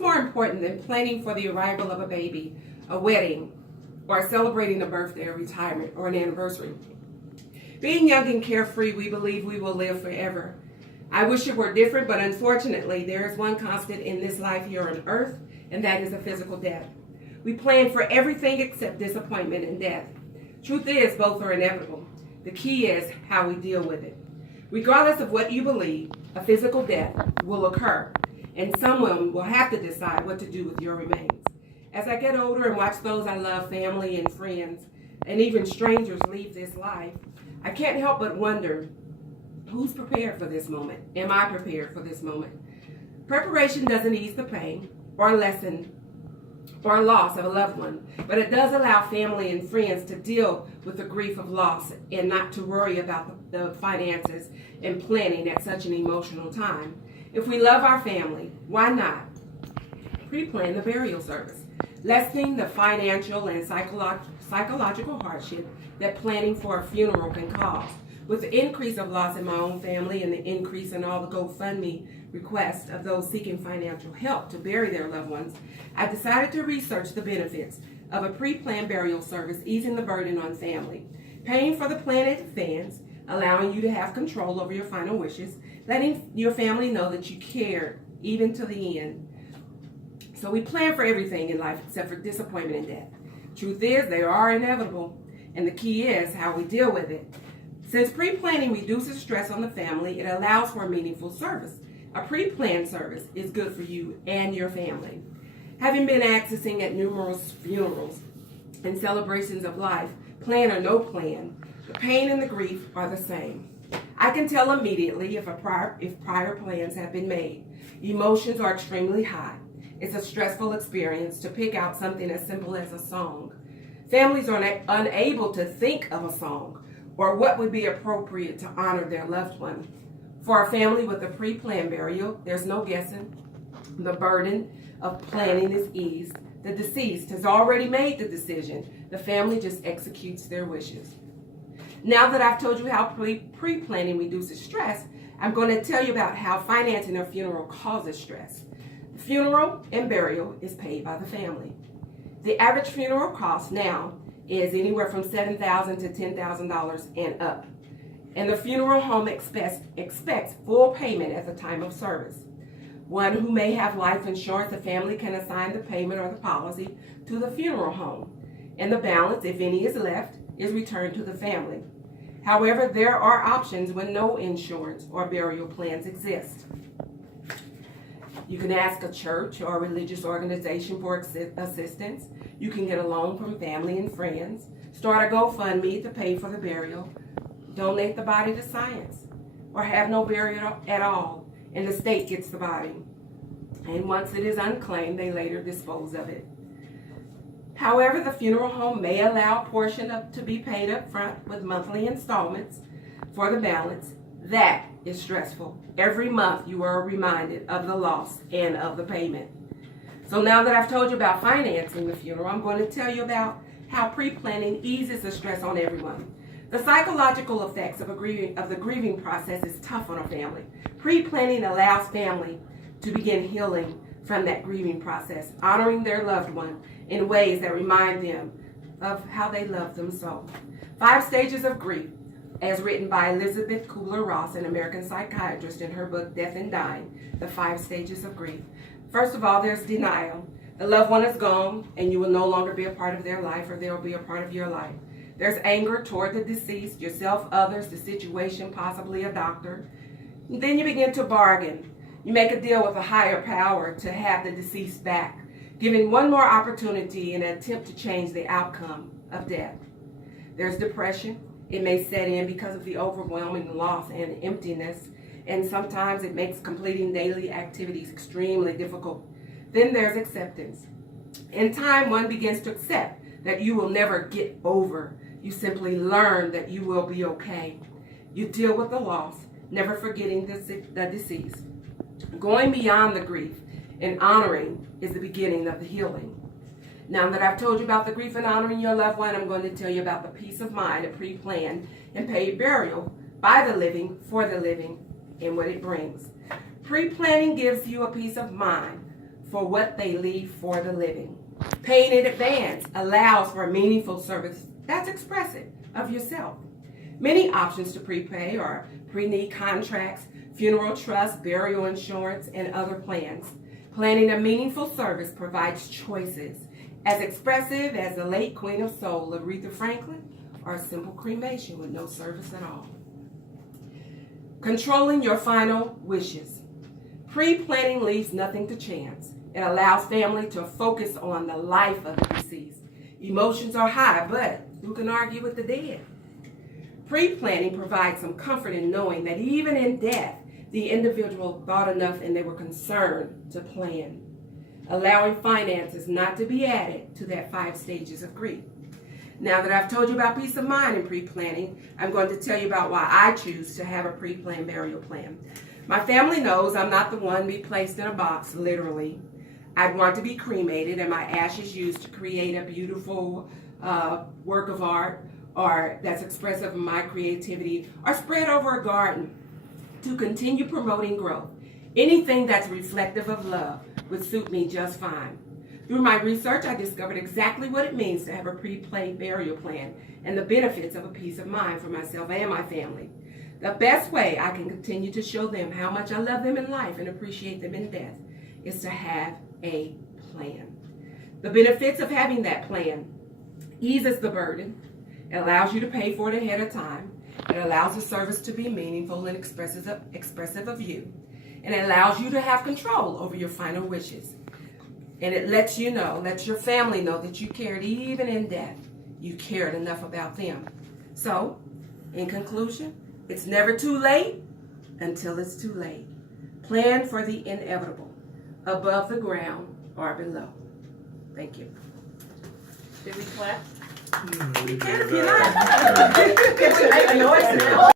More important than planning for the arrival of a baby, a wedding, or celebrating a birthday, a retirement, or an anniversary. Being young and carefree, we believe we will live forever. I wish it were different, but unfortunately, there is one constant in this life here on earth, and that is a physical death. We plan for everything except disappointment and death. Truth is, both are inevitable. The key is how we deal with it. Regardless of what you believe, a physical death will occur, and someone will have to decide what to do with your remains. As I get older and watch those I love, family and friends, and even strangers leave this life, I can't help but wonder, who's prepared for this moment? Am I prepared for this moment? Preparation doesn't ease the pain or lessen or loss of a loved one, but it does allow family and friends to deal with the grief of loss and not to worry about the finances and planning at such an emotional time. If we love our family, why not pre-plan the burial service, lessening the financial and psychological hardship that planning for a funeral can cause. With the increase of loss in my own family and the increase in all the GoFundMe requests of those seeking financial help to bury their loved ones, I decided to research the benefits of a pre-planned burial service, easing the burden on family, paying for the plan in advance, allowing you to have control over your final wishes, letting your family know that you care even to the end. So we plan for everything in life except for disappointment and death. Truth is, they are inevitable, and the key is how we deal with it. Since pre-planning reduces stress on the family, it allows for a meaningful service. A pre-planned service is good for you and your family. Having been accessing at numerous funerals and celebrations of life, plan or no plan, the pain and the grief are the same. I can tell immediately if prior plans have been made. Emotions are extremely high. It's a stressful experience to pick out something as simple as a song. Families are unable to think of a song or what would be appropriate to honor their loved one. For a family with a pre-planned burial, there's no guessing. The burden of planning is eased. The deceased has already made the decision. The family just executes their wishes. Now that I've told you how pre-planning reduces stress, I'm going to tell you about how financing a funeral causes stress. The funeral and burial is paid by the family. The average funeral cost now is anywhere from $7,000 to $10,000 and up. And the funeral home expects full payment at the time of service. One who may have life insurance, the family can assign the payment or the policy to the funeral home. And the balance, if any is left, is returned to the family. However, there are options when no insurance or burial plans exist. You can ask a church or a religious organization for assistance. You can get a loan from family and friends. Start a GoFundMe to pay for the burial. Donate the body to science. Or have no burial at all, and the state gets the body. And once it is unclaimed, they later dispose of it. However, the funeral home may allow a portion to be paid up front with monthly installments for the balance. That is stressful. Every month you are reminded of the loss and of the payment. So now that I've told you about financing the funeral, I'm going to tell you about how pre-planning eases the stress on everyone. The psychological effects of the grieving process is tough on a family. Pre-planning allows family to begin healing from that grieving process, honoring their loved one in ways that remind them of how they love them so. 5 stages of grief, as written by Elizabeth Kubler-Ross, an American psychiatrist, in her book Death and Dying, The 5 Stages of Grief. First of all, there's denial. The loved one is gone, and you will no longer be a part of their life, or they will be a part of your life. There's anger toward the deceased, yourself, others, the situation, possibly a doctor. And then you begin to bargain. You make a deal with a higher power to have the deceased back, giving one more opportunity in an attempt to change the outcome of death. There's depression. It may set in because of the overwhelming loss and emptiness, and sometimes it makes completing daily activities extremely difficult. Then there's acceptance. In time, one begins to accept that you will never get over. You simply learn that you will be okay. You deal with the loss, never forgetting the deceased. Going beyond the grief and honoring is the beginning of the healing. Now that I've told you about the grief and honoring your loved one, I'm going to tell you about the peace of mind, a pre-planned and paid burial by the living, for the living, and what it brings. Pre-planning gives you a peace of mind for what they leave for the living. Paying in advance allows for a meaningful service that's expressive of yourself. Many options to prepay are pre-need contracts, funeral trust, burial insurance, and other plans. Planning a meaningful service provides choices as expressive as the late Queen of Soul, Aretha Franklin, or a simple cremation with no service at all. Controlling your final wishes. Pre-planning leaves nothing to chance. It allows family to focus on the life of the deceased. Emotions are high, but who can argue with the dead? Pre-planning provides some comfort in knowing that even in death, the individual thought enough and they were concerned to plan, allowing finances not to be added to that 5 stages of grief. Now that I've told you about peace of mind and pre-planning, I'm going to tell you about why I choose to have a pre-planned burial plan. My family knows I'm not the one to be placed in a box, literally. I'd want to be cremated and my ashes used to create a beautiful work of art or that's expressive of my creativity, or spread over a garden to continue promoting growth. Anything that's reflective of love would suit me just fine. Through my research, I discovered exactly what it means to have a pre-planned burial plan and the benefits of a peace of mind for myself and my family. The best way I can continue to show them how much I love them in life and appreciate them in death is to have a plan. The benefits of having that plan: eases the burden. It allows you to pay for it ahead of time. It allows the service to be meaningful and expressive of you. And it allows you to have control over your final wishes. And it lets you know, lets your family know that you cared even in death. You cared enough about them. So, in conclusion, it's never too late until it's too late. Plan for the inevitable, above the ground or below. Thank you. Did we clap? You can if you like. Can we make a noise now?